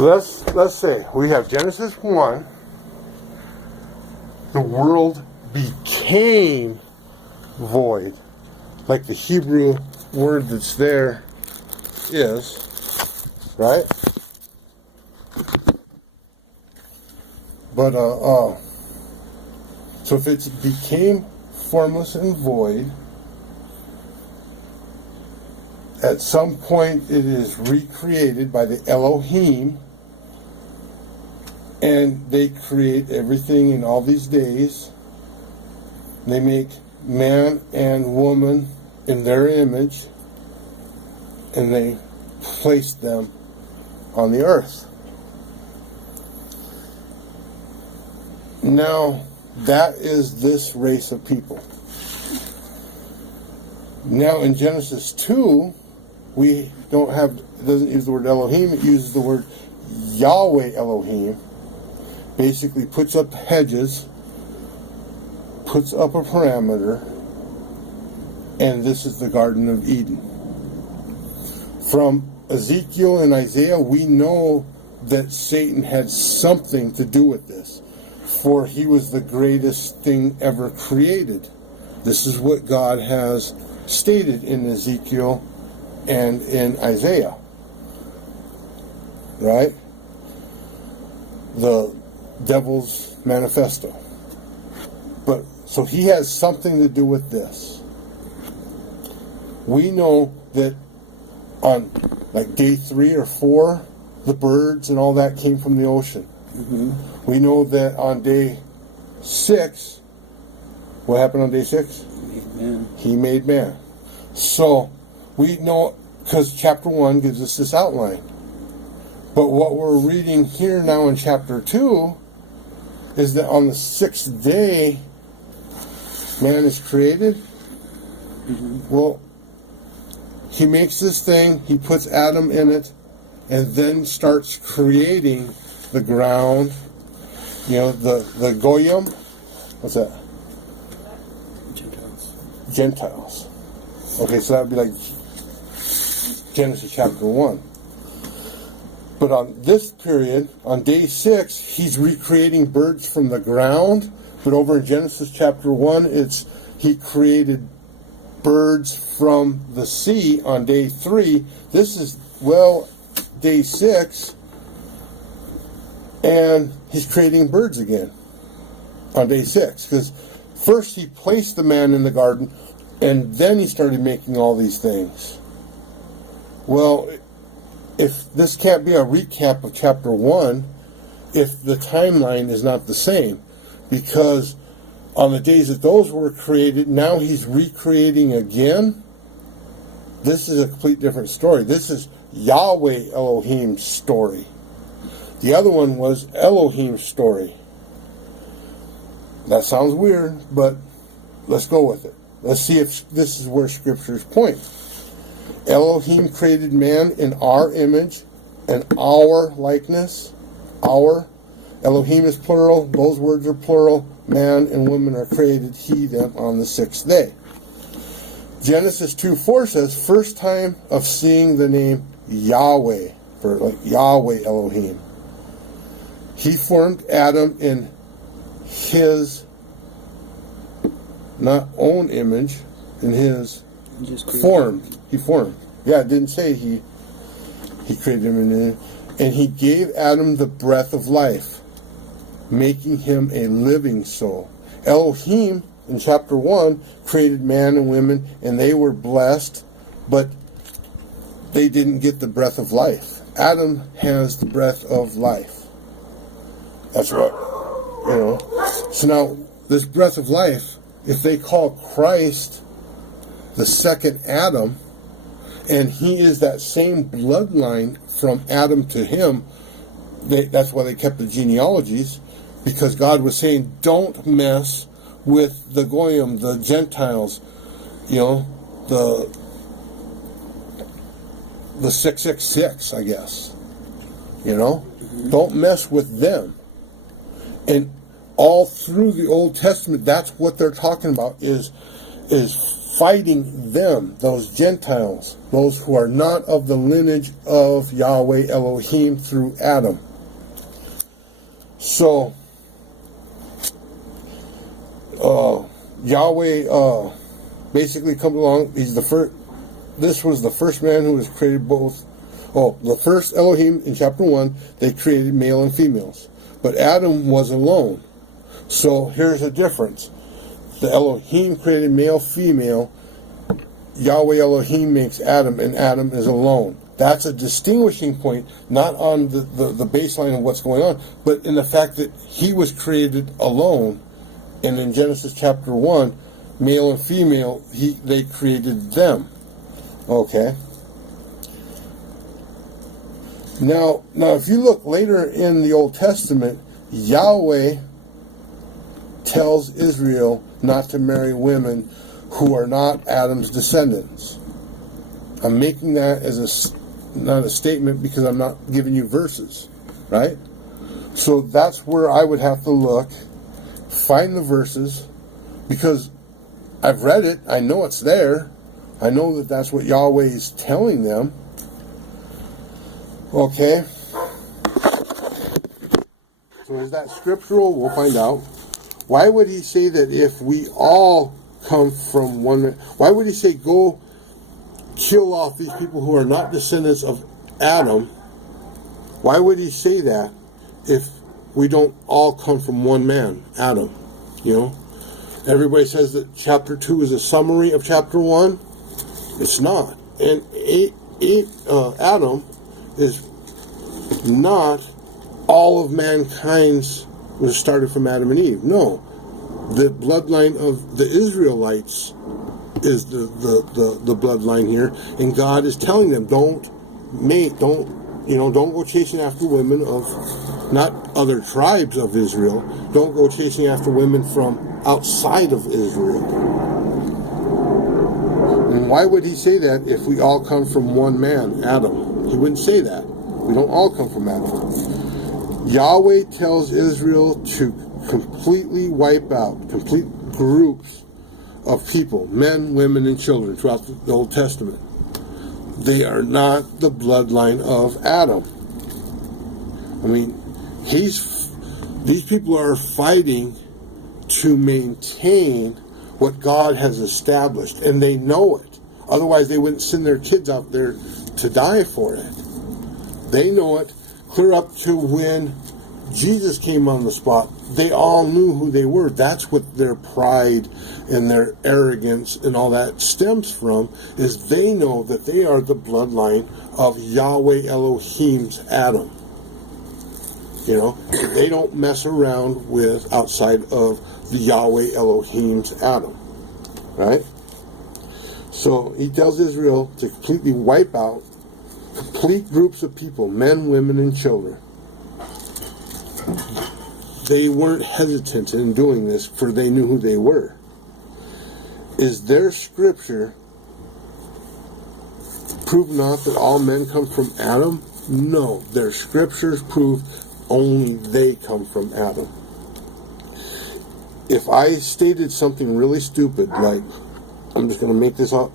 Let's say we have Genesis 1. The world became void, like the Hebrew word that's there is, right? But so if it became formless and void, at some point it is recreated by the Elohim, and they create everything in all these days. They make man and woman in their image, and they place them on the earth. Now, that is this race of people. Now, in Genesis 2, we don't have, it doesn't use the word Elohim, it uses the word Yahweh Elohim. Basically puts up hedges, puts up a parameter, and this is the Garden of Eden. From Ezekiel and Isaiah, we know that Satan had something to do with this, for he was the greatest thing ever created. This is what God has stated in Ezekiel and in Isaiah, right? The Devil's Manifesto. But so he has something to do with this. We know that on like day 3 or 4, the birds and all that came from the ocean. We know that on day 6, what happened on day 6? He made man. So we know, because chapter 1 gives us this outline. But what we're reading here now in chapter 2 is that on the 6th day, man is created. Well, he makes this thing, he puts Adam in it, and then starts creating the ground, the Goyim. What's that? Gentiles. Okay, so that would be like Genesis chapter 1. But on this period, on day 6, he's recreating birds from the ground. But over in Genesis chapter 1, he created birds from the sea on day 3. This is, day 6. And he's creating birds again on day 6. Because first he placed the man in the garden, and then he started making all these things. Well, if this can't be a recap of chapter 1, if the timeline is not the same, because on the days that those were created, now he's recreating again. This is a complete different story. This is Yahweh Elohim's story. The other one was Elohim's story. That sounds weird, but let's go with it. Let's see if this is where scriptures point. Elohim created man in our image and our likeness. Our. Elohim is plural. Those words are plural. Man and woman are created, he, them, on the 6th day. Genesis 2:4 says, first time of seeing the name Yahweh, for like Yahweh Elohim. He formed Adam in his, not own image, in his formed. He formed. Yeah, it didn't say he created him in it. And he gave Adam the breath of life, making him a living soul. Elohim, in chapter 1, created man and women, and they were blessed, but they didn't get the breath of life. Adam has the breath of life. That's what, So now, this breath of life, if they call Christ the second Adam, and he is that same bloodline from Adam to him, that's why they kept the genealogies, because God was saying, don't mess with the Goyim, the Gentiles, the 666, I guess. Don't mess with them. And all through the Old Testament, that's what they're talking about, is fighting them, those Gentiles, those who are not of the lineage of Yahweh Elohim through Adam. So, Yahweh basically comes along. He's the first. This was the first man who was created both. Oh, the first Elohim in chapter 1, they created male and females. But Adam was alone. So here's the difference. The Elohim created male, female. Yahweh Elohim makes Adam, and Adam is alone. That's a distinguishing point, not on the baseline of what's going on, but in the fact that he was created alone. And in Genesis chapter 1, male and female, they created them. Okay. Now, if you look later in the Old Testament, Yahweh tells Israel not to marry women who are not Adam's descendants. I'm making that as not a statement because I'm not giving you verses, right? So that's where I would have to look, find the verses, because I've read it, I know it's there, I know that that's what Yahweh is telling them. Okay. So is that scriptural? We'll find out. Why would he say that if we all come from one man? Why would he say go kill off these people who are not descendants of Adam? Why would he say that if we don't all come from one man, Adam? You know, everybody says that chapter 2 is a summary of chapter 1. It's not. And Adam is not all of mankind's was started from Adam and Eve. No. The bloodline of the Israelites is the bloodline here, and God is telling them, don't go chasing after women of not other tribes of Israel. Don't go chasing after women from outside of Israel. And why would he say that if we all come from one man, Adam? He wouldn't say that. We don't all come from Adam. Yahweh tells Israel to completely wipe out complete groups of people, men, women, and children throughout the Old Testament. They are not the bloodline of Adam. I mean, these people are fighting to maintain what God has established, and they know it. Otherwise, they wouldn't send their kids out there to die for it. They know it clear up to when Jesus came on the spot. They all knew who they were. That's what their pride and their arrogance and all that stems from, is they know that they are the bloodline of Yahweh Elohim's Adam. You know, they don't mess around with outside of the Yahweh Elohim's Adam. Right? So he tells Israel to completely wipe out complete groups of people, men, women, and children. They weren't hesitant in doing this, for they knew who they were. Is their scripture prove not that all men come from Adam? No, their scriptures prove only they come from Adam. If I stated something really stupid, like, I'm just going to make this up,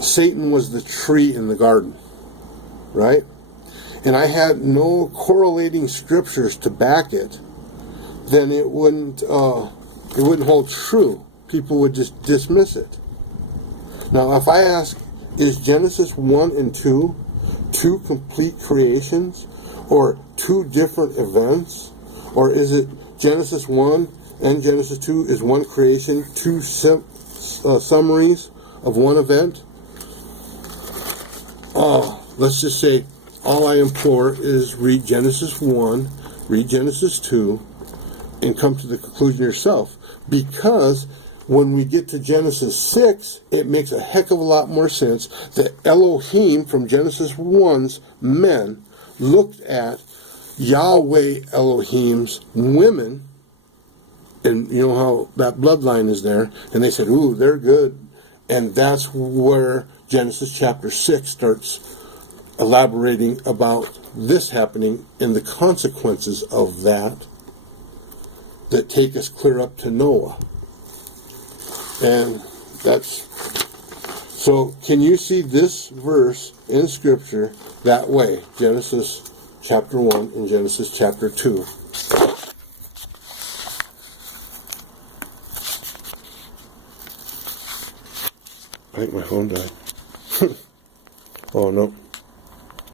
Satan was the tree in the garden, right? And I had no correlating scriptures to back it, then it wouldn't hold true. People would just dismiss it. Now, if I ask, is Genesis 1 and 2 two complete creations, or two different events, or is it Genesis 1 and Genesis 2 is one creation, two summaries of one event? Let's just say all I implore is read Genesis 1, read Genesis 2, and come to the conclusion yourself. Because when we get to Genesis 6, it makes a heck of a lot more sense that Elohim from Genesis 1's men looked at Yahweh Elohim's women, and you know how that bloodline is there, and they said, ooh, they're good. And that's where Genesis chapter 6 starts elaborating about this happening and the consequences of that take us clear up to Noah. And that's... So, can you see this verse in Scripture that way? Genesis chapter 1 and Genesis chapter 2. I think my phone died. Oh, no.